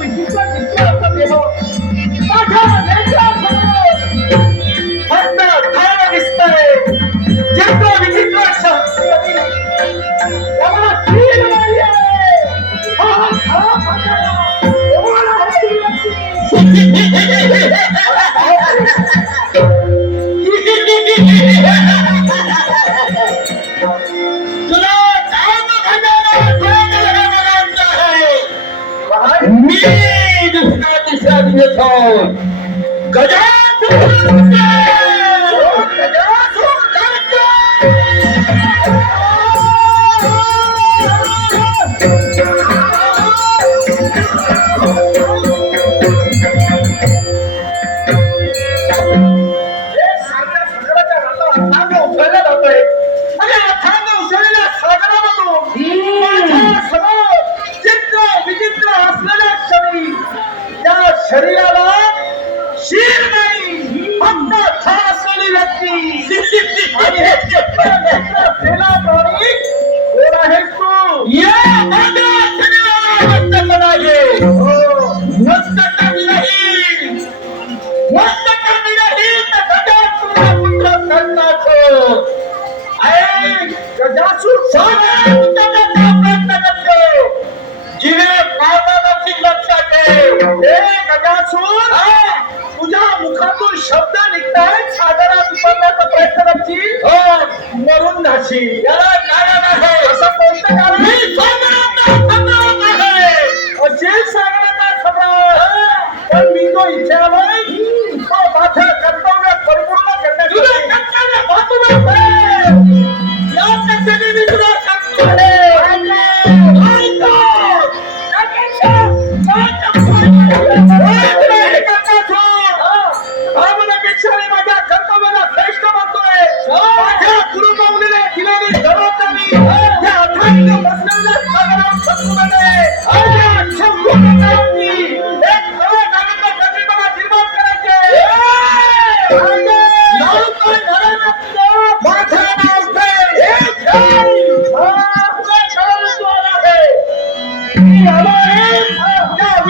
我已经算你特别多 मी दुसरा तिसरा दिवस गजा शरीराला शीर नाही फक्त खासलेली व्यक्ती आणि हे केलाप्रमाणे कोण आहेस तू? या मस्तक नाही. मस्तक नाही मस्तक नाही. तुला पुत्र करणार ऐ गजासू सारा तुझ्या मुखातून शब्द निघतायत सागरात उतरण्याचा प्रयत्न करशील? मरून नाशी Thank you.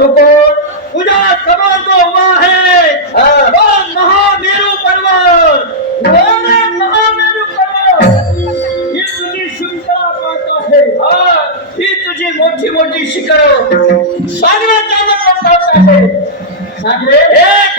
मुकुट पूजा कमल को हुआ है ओम महामेरु पर्वत ओम महामेरु पर्वत ये तुझे सुनता पाता है। ये तुझे मोटी मोटी शिखरों सांगला चादर को पाता है। सांगले एक